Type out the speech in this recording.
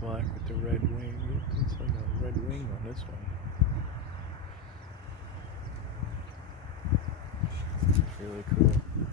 Black with the red wing. It's like a red wing on this one. It's really cool.